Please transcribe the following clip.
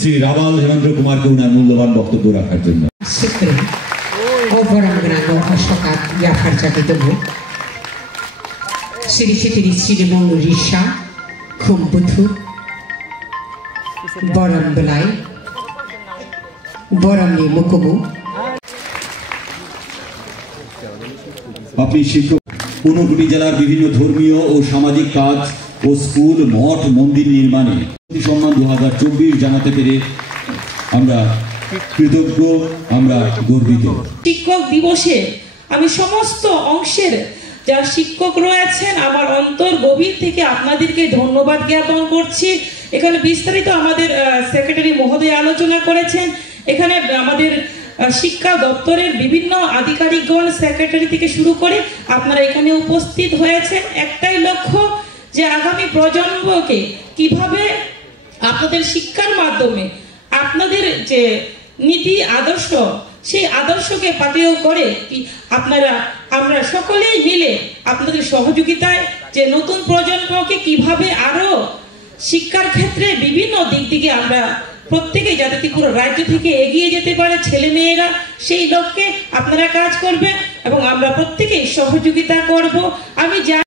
শ্রী রাবাল হেমেন্দ্র কুমারকে উনার মূল্যবান বক্তব্য রাখার জন্য। আপনি শিক্ষক ঊনকোটি জেলার বিভিন্ন ধর্মীয় ও সামাজিক কাজ ও স্কুল, মঠ, মন্দির নির্মাণে সম্মান 2024 জানাতে পেরে আমরা কৃতজ্ঞ, আমরা গর্বিত। শিক্ষক দিবসে আমি সমস্ত অংশের যারা শিক্ষক রয়েছেন আমার অন্তর গভীর থেকে আপনাদেরকে ধন্যবাদ জ্ঞাপন করছি। এখানে বিস্তারিত আমাদের সেক্রেটারি মহোদয় আলোচনা করেছেন। এখানে আমাদের শিক্ষা দপ্তরের বিভিন্ন আধিকারিকগণ, সেক্রেটারি থেকে শুরু করে আপনারা এখানে উপস্থিত হয়েছেন। একটাই লক্ষ্য যে আগামী প্রজন্মকে কিভাবে আপনাদের শিক্ষার মাধ্যমে আপনাদের যে নীতি আদর্শ, সেই আদর্শকে পাথেয় করে আমরা সকলেই মিলে আপনাদের সহযোগিতায় যে নতুন প্রজন্মকে কিভাবে আরো শিক্ষার ক্ষেত্রে বিভিন্ন দিক থেকে আমরা প্রত্যেকেই যাতে ত্রিপুরা রাজ্য থেকে এগিয়ে যেতে পারে ছেলে মেয়েরা, সেই লক্ষ্যে আপনারা কাজ করবেন এবং আমরা প্রত্যেকেই সহযোগিতা করব। আমি